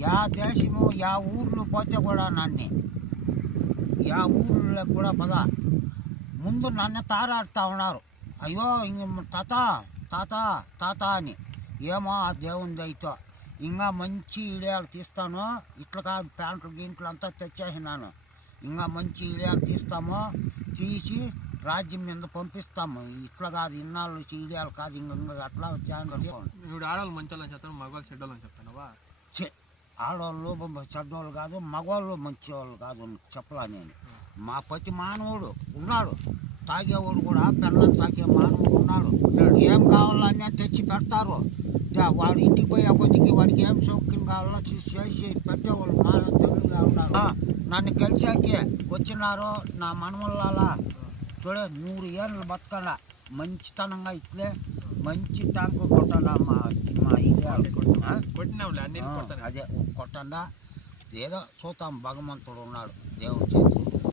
Yeah దేశము yeah ఊర్లు పోతే కూడా నన్ను యా ఊర్లో కూడా పద ముందు నన్ను తారాడుతూ ఉన్నారు. అయ్యో ఇంక తాత తాత తాత అని. ఏమో ఆ దేవుని దయతో ఇంకా మంచి ఇడియాలు తీస్తాను. ఇట్లా కాదు ప్యాంట్లు గింట్లు అంతా తెచ్చేసినాను. ఇంకా మంచి ఇడియాలు తీస్తాము, తీసి రాజ్యం మీద పంపిస్తాము. ఇట్లా కాదు ఇన్నాళ్ళు ఇడియాలు కాదు ఇంకా అట్లా ఇప్పుడు ఆడవాళ్ళు మంచి వాళ్ళని చెప్తాను, మగవాళ్ళు చెడ్డోళ్ళని చెప్తానవా? ఆడవాళ్ళు చెడ్డోళ్ళు కాదు, మగవాళ్ళు మంచి వాళ్ళు కాదు చెప్పలా నేను. మా ప్రతి మానవుడు ఉన్నాడు, తాగేవాడు కూడా పెళ్ళని తాగే మానవుడు ఉన్నాడు. ఏం కావాలన్నా తెచ్చి పెడతారు. వాడు ఇంటికి పోయే కొద్దికి వాడికి ఏం సౌకర్యం కావాలో చేసి పెట్టేవాళ్ళు తెలుగుగా ఉన్నారు. నన్ను కలిసాకే వచ్చినారు నా మనవల్లాలా. చూడే 100 ఏళ్ళు బతకడా మంచితనంగా ఇట్లే మంచి ట్యాంకు కొట్టండా మా అదే కొట్టండా. ఏదో చూద్దాం, భగవంతుడు ఉన్నాడు దేవుడి చేతి.